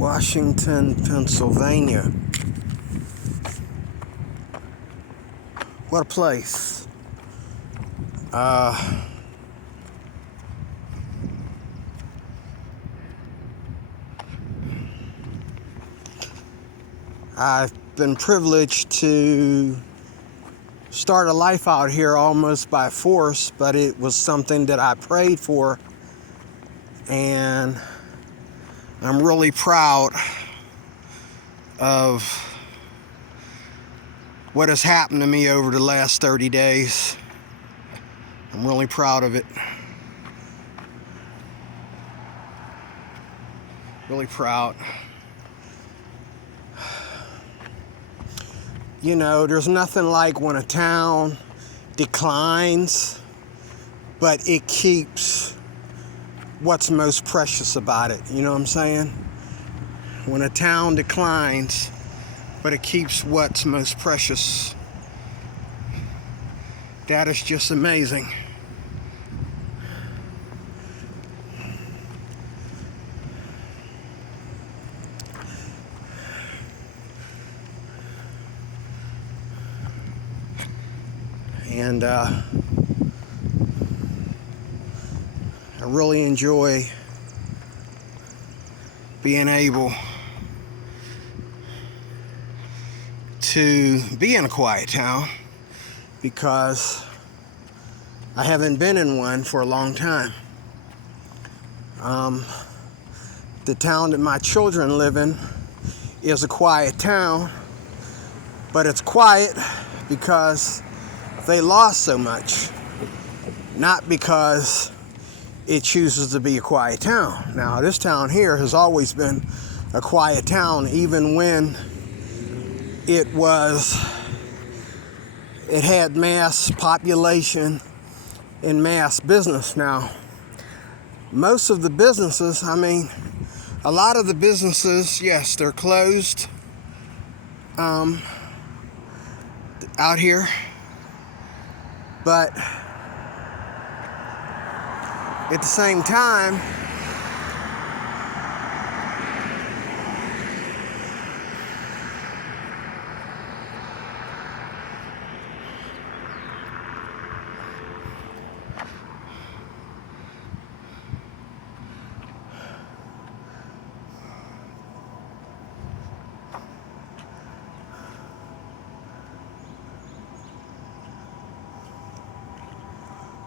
Washington, Pennsylvania. What a place. I've been privileged to start a life out here almost by force, but it was something that I prayed for, and I'm really proud of what has happened to me over the last 30 days. I'm really proud of it. Really proud. You know, there's nothing like when a town declines, but it keeps what's most precious about it. You know what I'm saying? When a town declines, but it keeps what's most precious. That is just amazing. And I really enjoy being able to be in a quiet town, because I haven't been in one for a long time. The town that my children live in is a quiet town, but it's quiet because they lost so much, not because it chooses to be a quiet town. Now, this town here has always been a quiet town, even when it had mass population and mass business. Now, most of the businesses, a lot of the businesses, yes, they're closed out here. But at the same time,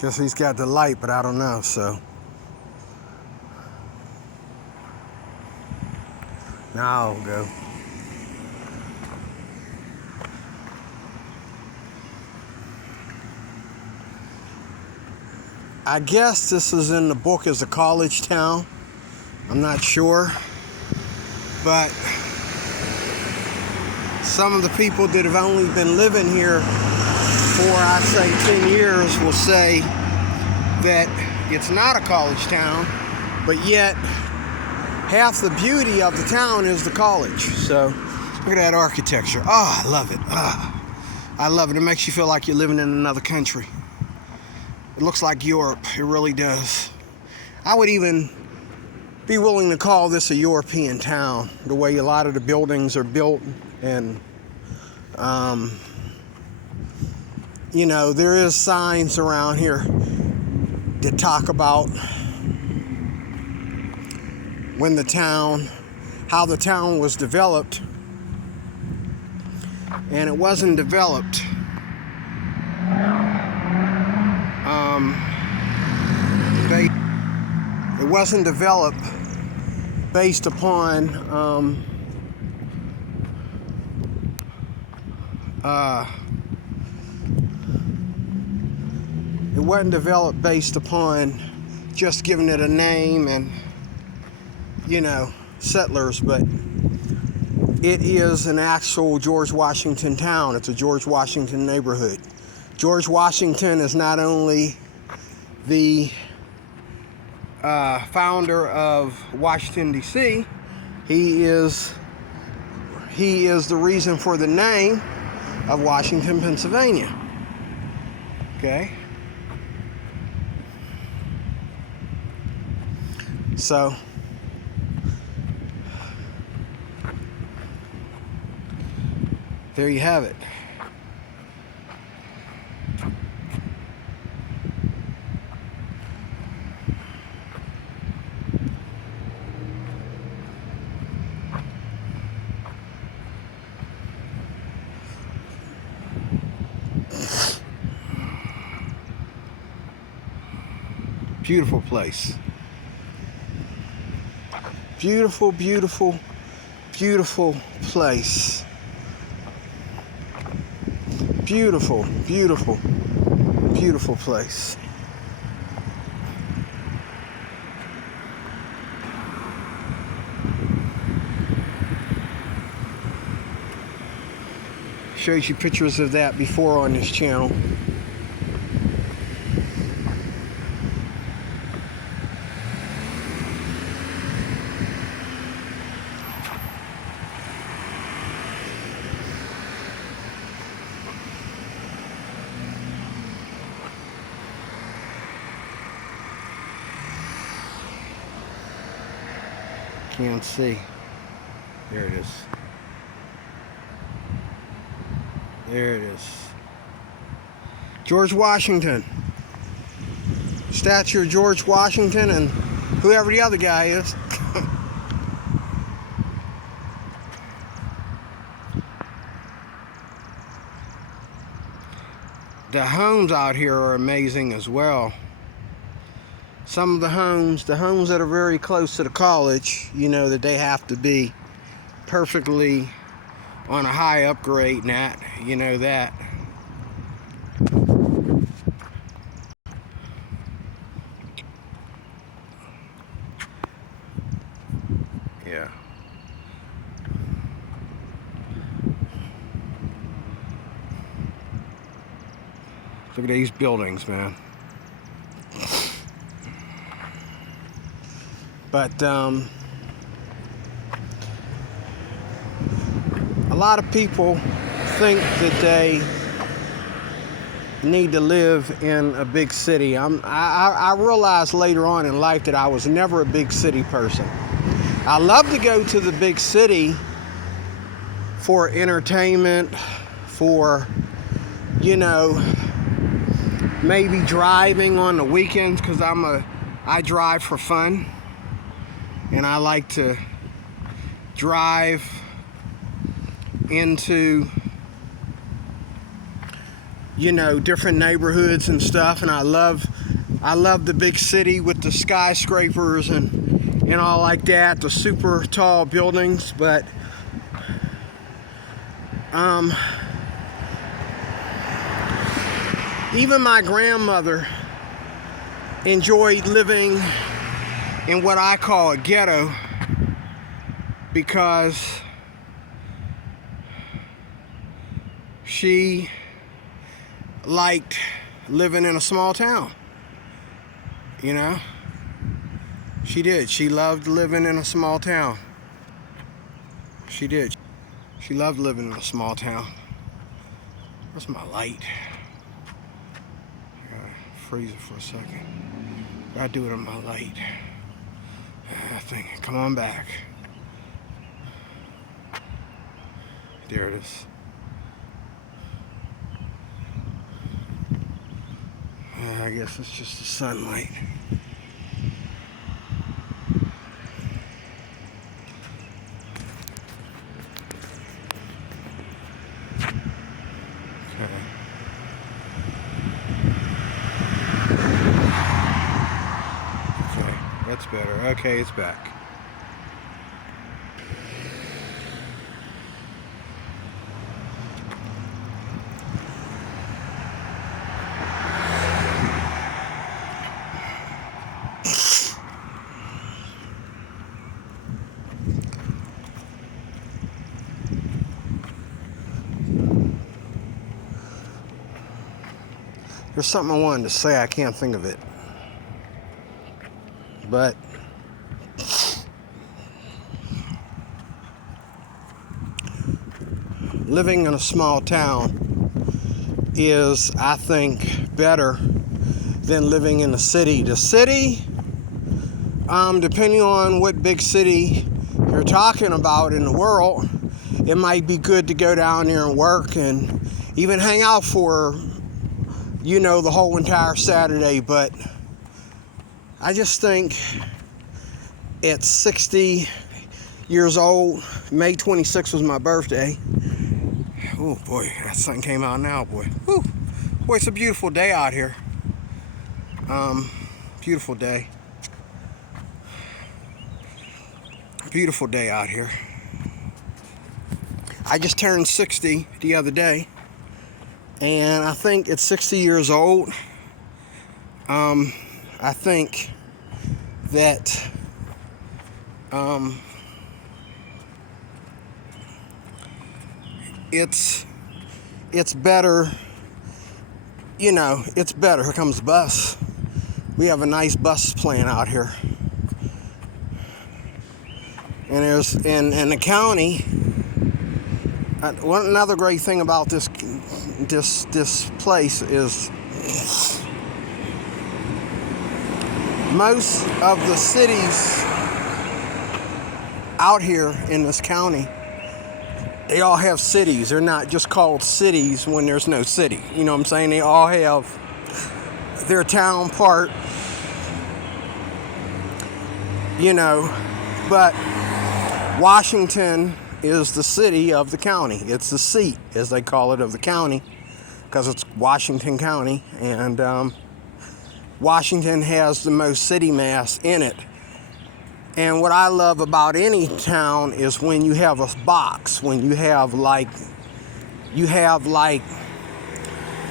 guess he's got the light, but I don't know, so. Now I'll go. I guess this is in the book as a college town. I'm not sure. But some of the people that have only been living here for, I say, 10 years will say that it's not a college town, but yet half the beauty of the town is the college. So look at that architecture. Oh, I love it. I love it. It makes you feel like you're living in another country. It looks like Europe. It really does. I would even be willing to call this a European town, the way a lot of the buildings are built. And you know, there is signs around here that talk about how the town was developed. And it wasn't developed based upon it wasn't developed based upon just giving it a name and, you know, settlers, but it is an actual George Washington town. It's a George Washington neighborhood. George Washington is not only the founder of Washington, D.C., he is the reason for the name of Washington, Pennsylvania. Okay? So there you have it. Beautiful place. Beautiful, beautiful, beautiful place. Beautiful, beautiful, beautiful place. Shows you pictures of that before on this channel. Can't see. There it is. There it is. George Washington. Statue of George Washington and whoever the other guy is. The homes out here are amazing as well. Some of the homes that are very close to the college, you know that they have to be perfectly on a high upgrade and that, you know that. Yeah. Look at these buildings, man. But a lot of people think that they need to live in a big city. I realized later on in life that I was never a big city person. I love to go to the big city for entertainment, for, you know, maybe driving on the weekends, because I drive for fun. And I like to drive into, you know, different neighborhoods and stuff. And I love the big city with the skyscrapers and all like that, the super tall buildings. But even my grandmother enjoyed living in what I call a ghetto, because she liked living in a small town. You know, she did. She loved living in a small town. She did. She loved living in a small town. Where's my light? I gotta freeze it for a second. Gotta do it on my light. Thing. Come on back. There it is. I guess it's just the sunlight. Okay, that's better. Okay, it's back. There's something I wanted to say, I can't think of it. But living in a small town is, I think, better than living in a city. The city, depending on what big city you're talking about in the world, it might be good to go down there and work and even hang out for, you know, the whole entire Saturday. But I just think at 60 years old, May 26th was my birthday. Oh boy, that sun came out now, boy. Whew. Boy, it's a beautiful day out here. Beautiful day. Beautiful day out here. I just turned 60 the other day, and I think at 60 years old, I think that it's better, you know, it's better. Here comes the bus. We have a nice bus plan out here. And there's in the county, another great thing about this place is most of the cities out here in this county, they all have cities. They're not just called cities when there's no city. You know what I'm saying? They all have their town part, you know, but Washington is the city of the county. It's the seat, as they call it, of the county, because it's Washington County, and Washington has the most city mass in it. And what I love about any town is when you have a box, when you have like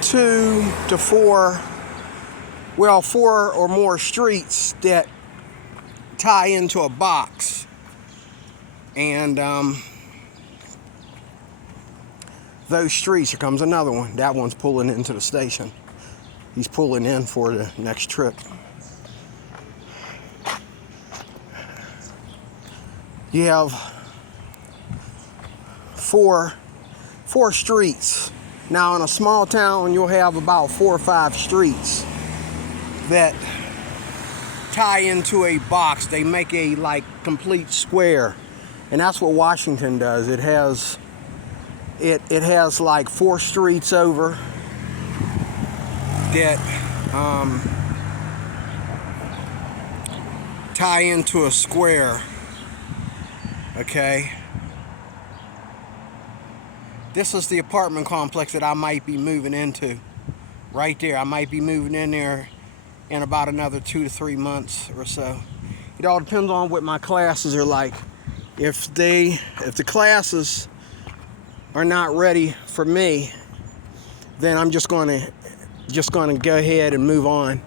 2 to 4, well, 4 or more streets that tie into a box. And those streets, here comes another one. That one's pulling into the station. He's pulling in for the next trip. You have four streets. Now in a small town, you'll have about 4 or 5 streets that tie into a box. They make a like complete square. And that's what Washington does. It has like 4 streets over that tie into a square. Okay. This is the apartment complex that I might be moving into. Right there. I might be moving in there in about another 2 to 3 months or so. It all depends on what my classes are like. If the classes are not ready for me, then I'm just going to go ahead and move on.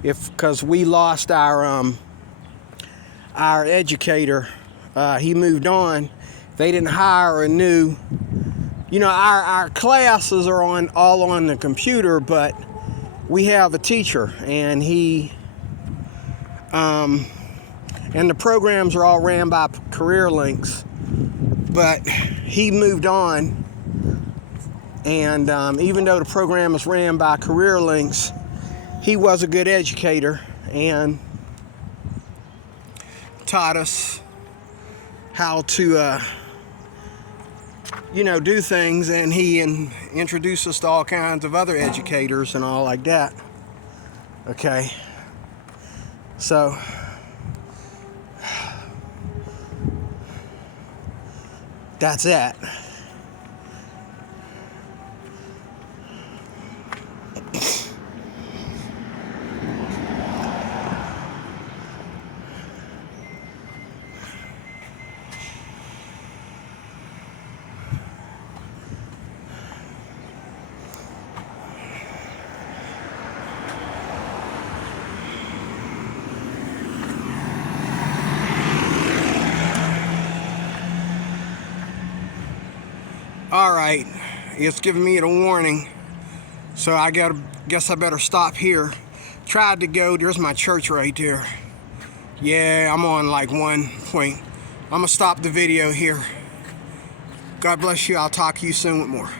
Because we lost our educator, he moved on. They didn't hire a new. You know, our classes are all on the computer, but we have a teacher, and and the programs are all ran by CareerLinks, but he moved on, and even though the program is ran by CareerLinks, he was a good educator and taught us how to you know, do things, and he introduced us to all kinds of other educators and all like that. Okay, so that's it. All right, it's giving me a warning, so I guess I better stop here. Tried to go, there's my church right there. Yeah, I'm on like 1 point. I'm gonna stop the video here. God bless you, I'll talk to you soon with more.